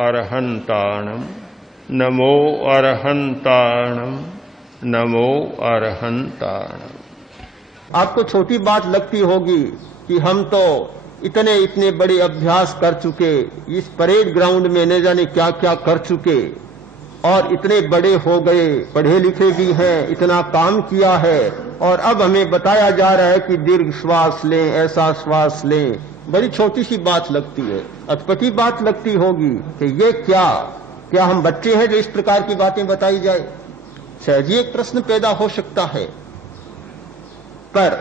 अरहंताणम नमो अरहंताणम नमो अरहंताणम। आपको छोटी बात लगती होगी कि हम तो इतने इतने बड़े अभ्यास कर चुके, इस परेड ग्राउंड में न जाने क्या क्या कर चुके और इतने बड़े हो गए, पढ़े लिखे भी हैं, इतना काम किया है और अब हमें बताया जा रहा है कि दीर्घ श्वास लें, ऐसा श्वास लें। बड़ी छोटी सी बात लगती है, अटपटी बात लगती होगी कि ये क्या हम बच्चे हैं जो इस प्रकार की बातें बताई जाए? शायद ये एक प्रश्न पैदा हो सकता है, पर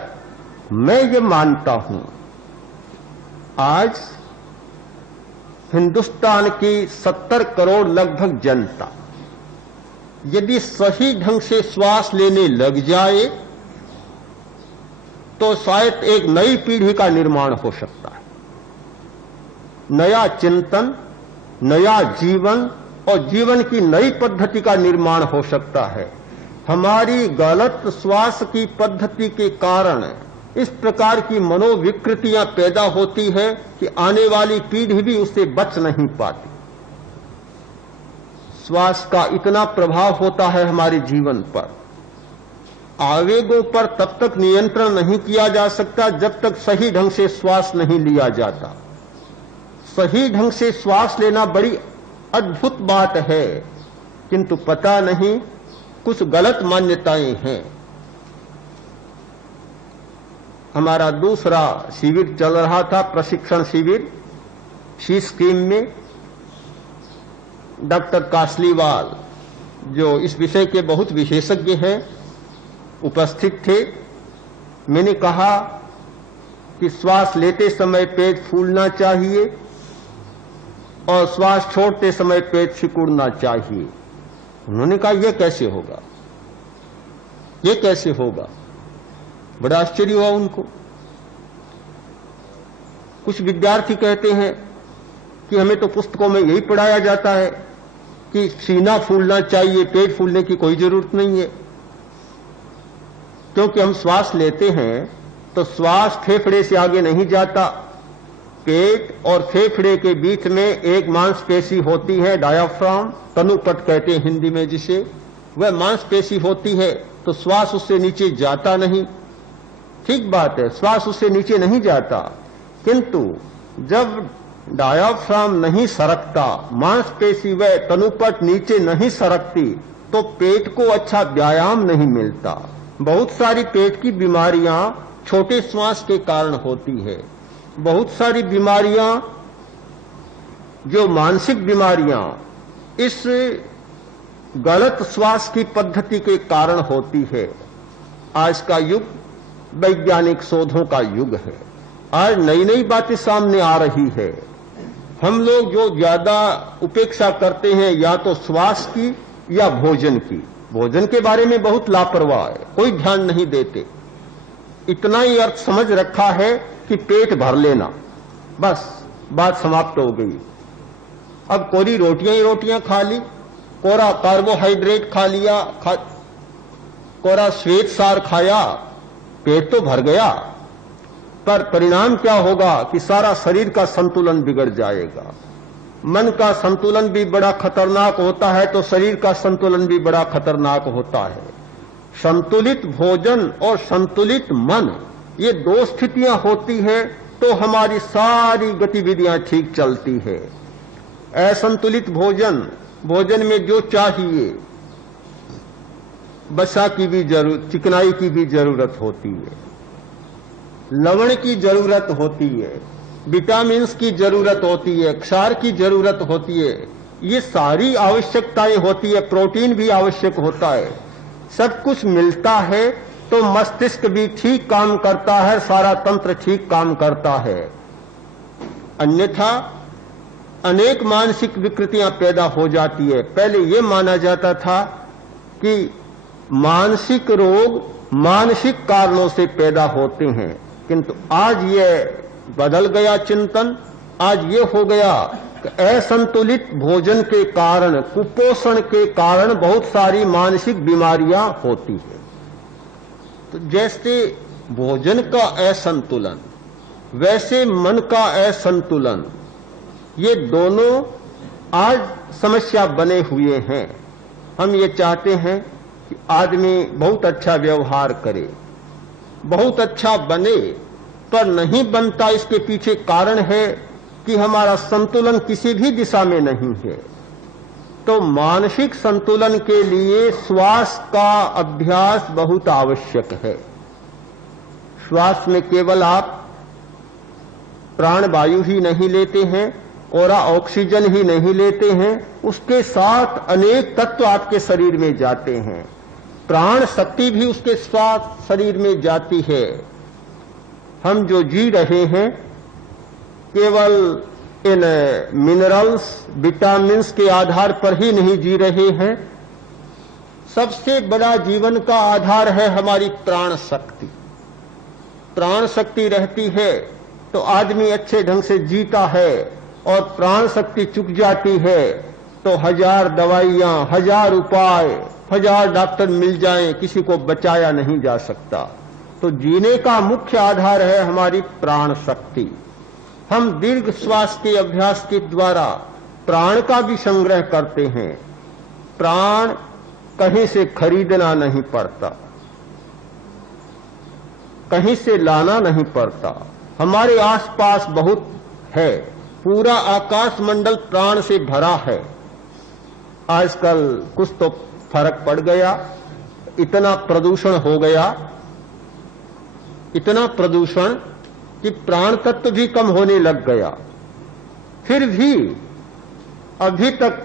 मैं ये मानता हूं आज हिंदुस्तान की 70 करोड़ लगभग जनता यदि सही ढंग से श्वास लेने लग जाए तो शायद एक नई पीढ़ी का निर्माण हो सकता है। नया चिंतन, नया जीवन और जीवन की नई पद्धति का निर्माण हो सकता है। हमारी गलत श्वास की पद्धति के कारण इस प्रकार की मनोविकृतियां पैदा होती है कि आने वाली पीढ़ी भी उससे बच नहीं पाती। श्वास का इतना प्रभाव होता है हमारे जीवन पर, आवेगों पर तब तक नियंत्रण नहीं किया जा सकता जब तक सही ढंग से श्वास नहीं लिया जाता। सही ढंग से श्वास लेना बड़ी अद्भुत बात है, किंतु पता नहीं कुछ गलत मान्यताएं हैं। हमारा दूसरा शिविर चल रहा था, प्रशिक्षण शिविर, सी स्कीम में डॉक्टर कासलीवाल जो इस विषय के बहुत विशेषज्ञ हैं उपस्थित थे। मैंने कहा कि श्वास लेते समय पेट फूलना चाहिए और श्वास छोड़ते समय पेट सिकुड़ना चाहिए। उन्होंने कहा यह कैसे होगा, ये कैसे होगा? बड़ा आश्चर्य हुआ उनको। कुछ विद्यार्थी कहते हैं कि हमें तो पुस्तकों में यही पढ़ाया जाता है कि सीना फूलना चाहिए, पेट फूलने की कोई जरूरत नहीं है। क्योंकि हम श्वास लेते हैं तो श्वास फेफड़े से आगे नहीं जाता। पेट और फेफड़े के बीच में एक मांसपेशी होती है, डायाफ्राम, तनुपट कहते हैं हिंदी में जिसे, वह मांसपेशी होती है, तो श्वास उससे नीचे जाता नहीं। ठीक बात है, श्वास उससे नीचे नहीं जाता, किंतु जब डायाफ्राम नहीं सरकता, मांसपेशी व तनुपट नीचे नहीं सरकती, तो पेट को अच्छा व्यायाम नहीं मिलता। बहुत सारी पेट की बीमारियां छोटे श्वास के कारण होती है। बहुत सारी बीमारियां जो मानसिक बीमारियां इस गलत श्वास की पद्धति के कारण होती है। आज का युग वैज्ञानिक शोधों का युग है। आज नई नई बातें सामने आ रही है। हम लोग जो ज्यादा उपेक्षा करते हैं या तो श्वास की या भोजन की। भोजन के बारे में बहुत लापरवाह है, कोई ध्यान नहीं देते। इतना ही अर्थ समझ रखा है कि पेट भर लेना, बस बात समाप्त हो गई। अब कोरी रोटियां ही रोटियां खा ली, कोरा कार्बोहाइड्रेट खा लिया, कोरा श्वेत सार खाया, पेट तो भर गया, पर परिणाम क्या होगा कि सारा शरीर का संतुलन बिगड़ जाएगा। मन का संतुलन भी बड़ा खतरनाक होता है तो शरीर का संतुलन भी बड़ा खतरनाक होता है। संतुलित भोजन और संतुलित मन, ये दो स्थितियां होती हैं तो हमारी सारी गतिविधियां ठीक चलती है। असंतुलित भोजन में जो चाहिए, वसा की भी जरूरत, चिकनाई की भी जरूरत होती है, लवण की जरूरत होती है, विटामिन्स की जरूरत होती है, क्षार की जरूरत होती है। ये सारी आवश्यकताएं होती है, प्रोटीन भी आवश्यक होता है। सब कुछ मिलता है तो मस्तिष्क भी ठीक काम करता है, सारा तंत्र ठीक काम करता है। अन्यथा अनेक मानसिक विकृतियां पैदा हो जाती है। पहले यह माना जाता था कि मानसिक रोग मानसिक कारणों से पैदा होते हैं, किंतु आज यह बदल गया चिंतन। आज ये हो गया कि असंतुलित भोजन के कारण, कुपोषण के कारण बहुत सारी मानसिक बीमारियां होती है। तो जैसे भोजन का असंतुलन, वैसे मन का असंतुलन, ये दोनों आज समस्या बने हुए हैं। हम ये चाहते हैं कि आदमी बहुत अच्छा व्यवहार करे, बहुत अच्छा बने, पर नहीं बनता। इसके पीछे कारण है कि हमारा संतुलन किसी भी दिशा में नहीं है। तो मानसिक संतुलन के लिए श्वास का अभ्यास बहुत आवश्यक है। श्वास में केवल आप प्राणवायु ही नहीं लेते हैं और ऑक्सीजन ही नहीं लेते हैं, उसके साथ अनेक तत्व आपके शरीर में जाते हैं। प्राण शक्ति भी उसके साथ शरीर में जाती है। हम जो जी रहे हैं केवल इन मिनरल्स, विटामिन्स के आधार पर ही नहीं जी रहे हैं। सबसे बड़ा जीवन का आधार है हमारी प्राण शक्ति। प्राण शक्ति रहती है तो आदमी अच्छे ढंग से जीता है, और प्राण शक्ति चुक जाती है तो 1000 दवाइयां, 1000 उपाय, 1000 डॉक्टर मिल जाएं, किसी को बचाया नहीं जा सकता। तो जीने का मुख्य आधार है हमारी प्राण शक्ति। हम दीर्घ श्वास के अभ्यास के द्वारा प्राण का भी संग्रह करते हैं। प्राण कहीं से खरीदना नहीं पड़ता, कहीं से लाना नहीं पड़ता। हमारे आसपास बहुत है, पूरा आकाश मंडल प्राण से भरा है। आजकल कुछ तो फर्क पड़ गया, इतना प्रदूषण हो गया, इतना प्रदूषण कि प्राण तत्व भी कम होने लग गया। फिर भी अभी तक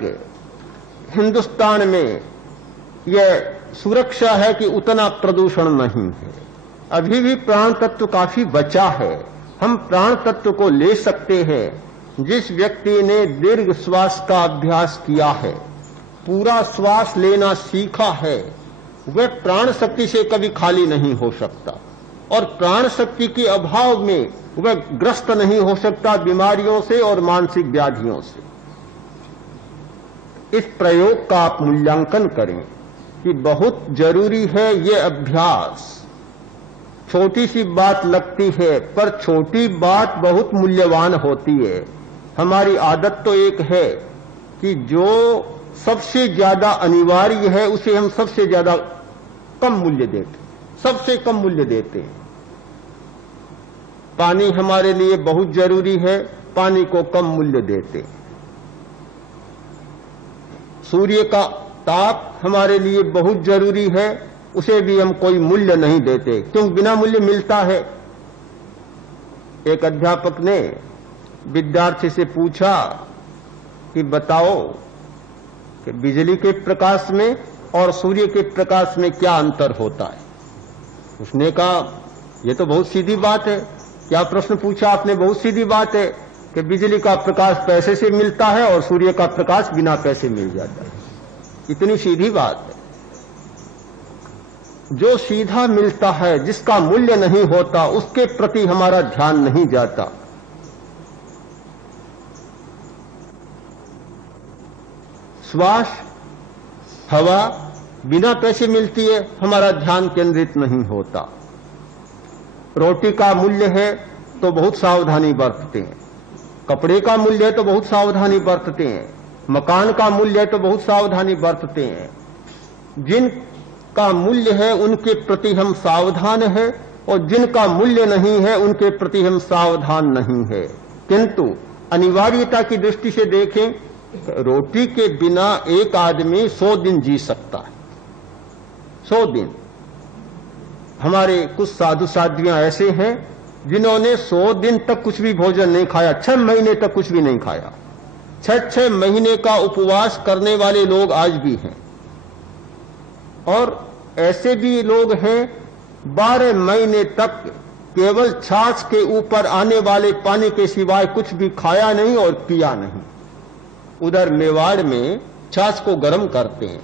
हिंदुस्तान में यह सुरक्षा है कि उतना प्रदूषण नहीं है। अभी भी प्राण तत्व काफी बचा है। हम प्राण तत्व को ले सकते हैं। जिस व्यक्ति ने दीर्घ श्वास का अभ्यास किया है, पूरा श्वास लेना सीखा है, वह प्राण शक्ति से कभी खाली नहीं हो सकता, और प्राण शक्ति के अभाव में वह ग्रस्त नहीं हो सकता बीमारियों से और मानसिक व्याधियों से। इस प्रयोग का आप मूल्यांकन करें कि बहुत जरूरी है ये अभ्यास। छोटी सी बात लगती है, पर छोटी बात बहुत मूल्यवान होती है। हमारी आदत तो एक है कि जो सबसे ज्यादा अनिवार्य है उसे हम सबसे ज्यादा कम मूल्य देते, सबसे कम मूल्य देते हैं। पानी हमारे लिए बहुत जरूरी है, पानी को कम मूल्य देते। सूर्य का ताप हमारे लिए बहुत जरूरी है, उसे भी हम कोई मूल्य नहीं देते, क्योंकि बिना मूल्य मिलता है। एक अध्यापक ने विद्यार्थी से पूछा कि बताओ कि बिजली के प्रकाश में और सूर्य के प्रकाश में क्या अंतर होता है। उसने कहा यह तो बहुत सीधी बात है। क्या प्रश्न पूछा आपने? बहुत सीधी बात है कि बिजली का प्रकाश पैसे से मिलता है और सूर्य का प्रकाश बिना पैसे मिल जाता है। इतनी सीधी बात है। जो सीधा मिलता है, जिसका मूल्य नहीं होता, उसके प्रति हमारा ध्यान नहीं जाता। श्वास, हवा बिना पैसे मिलती है, हमारा ध्यान केंद्रित नहीं होता। रोटी का मूल्य है तो बहुत सावधानी बरतते हैं, कपड़े का मूल्य है तो बहुत सावधानी बरतते हैं, मकान का मूल्य है तो बहुत सावधानी बरतते हैं। जिनका मूल्य है उनके प्रति हम सावधान हैं, और जिनका मूल्य नहीं है उनके प्रति हम सावधान नहीं है। किंतु अनिवार्यता की दृष्टि से देखें, रोटी के बिना एक आदमी 100 दिन जी सकता है, 100 दिन। हमारे कुछ साधु साध्वियां ऐसे हैं जिन्होंने 100 दिन तक कुछ भी भोजन नहीं खाया, 6 महीने तक कुछ भी नहीं खाया। 6 महीने का उपवास करने वाले लोग आज भी हैं, और ऐसे भी लोग हैं 12 महीने तक केवल छाछ के ऊपर आने वाले पानी के सिवाय कुछ भी खाया नहीं और पिया नहीं। उधर मेवाड़ में छाछ को गर्म करते हैं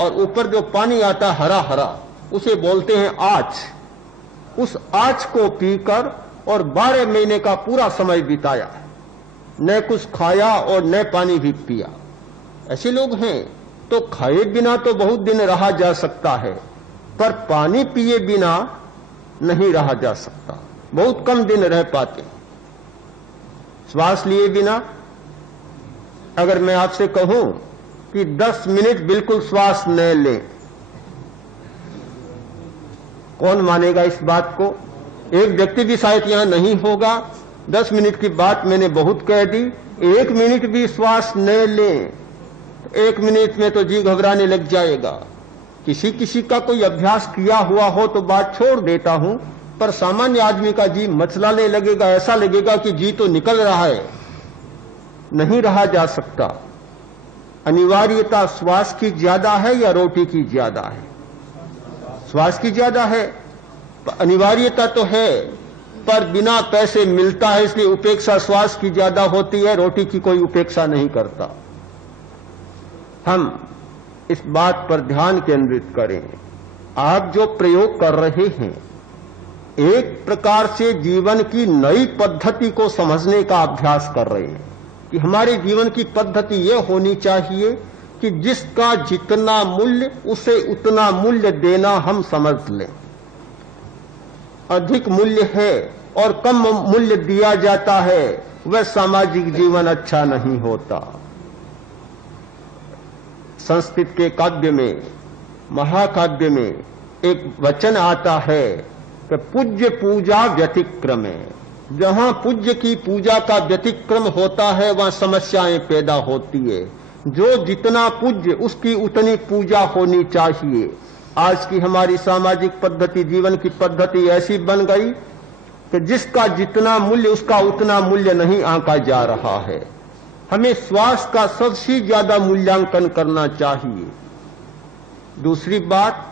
और ऊपर जो पानी आता हरा हरा, उसे बोलते हैं आँच। उस आँच को पीकर और 12 महीने का पूरा समय बिताया, न कुछ खाया और न पानी भी पिया। ऐसे लोग हैं। तो खाए बिना तो बहुत दिन रहा जा सकता है, पर पानी पिए बिना नहीं रहा जा सकता, बहुत कम दिन रह पाते। श्वास लिए बिना अगर मैं आपसे कहूं कि 10 मिनट बिल्कुल श्वास न लें, कौन मानेगा इस बात को? एक व्यक्ति भी शायद यहां नहीं होगा। 10 मिनट की बात मैंने बहुत कह दी। 1 मिनट भी श्वास न लें, 1 मिनट में तो जी घबराने लग जाएगा। किसी किसी का कोई अभ्यास किया हुआ हो तो बात छोड़ देता हूं, पर सामान्य आदमी का जी मचलाने लगेगा, ऐसा लगेगा कि जी तो निकल रहा है, नहीं रहा जा सकता। अनिवार्यता श्वास की ज्यादा है या रोटी की ज्यादा है? श्वास की ज्यादा है। अनिवार्यता तो है, पर बिना पैसे मिलता है, इसलिए उपेक्षा श्वास की ज्यादा होती है, रोटी की कोई उपेक्षा नहीं करता। हम इस बात पर ध्यान केंद्रित करें। आप जो प्रयोग कर रहे हैं, एक प्रकार से जीवन की नई पद्धति को समझने का अभ्यास कर रहे हैं कि हमारे जीवन की पद्धति यह होनी चाहिए कि जिसका जितना मूल्य उसे उतना मूल्य देना हम समझ लें। अधिक मूल्य है और कम मूल्य दिया जाता है, वह सामाजिक जीवन अच्छा नहीं होता। संस्कृत के काव्य में, महाकाव्य में एक वचन आता है कि पूज्य पूजा व्यतिक्रमे। जहां पूज्य की पूजा का व्यतिक्रम होता है वहां समस्याएं पैदा होती है। जो जितना पूज्य उसकी उतनी पूजा होनी चाहिए। आज की हमारी सामाजिक पद्धति, जीवन की पद्धति ऐसी बन गई कि जिसका जितना मूल्य उसका उतना मूल्य नहीं आंका जा रहा है। हमें श्वास का सबसे ज्यादा मूल्यांकन करना चाहिए। दूसरी बात,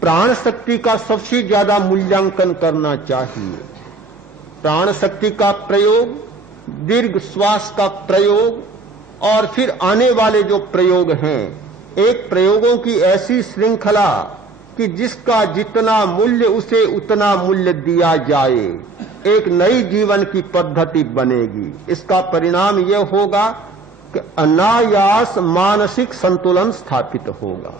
प्राण शक्ति का सबसे ज्यादा मूल्यांकन करना चाहिए। प्राण शक्ति का प्रयोग, दीर्घ श्वास का प्रयोग और फिर आने वाले जो प्रयोग हैं, एक प्रयोगों की ऐसी श्रृंखला कि जिसका जितना मूल्य उसे उतना मूल्य दिया जाए, एक नई जीवन की पद्धति बनेगी। इसका परिणाम यह होगा कि अनायास मानसिक संतुलन स्थापित होगा।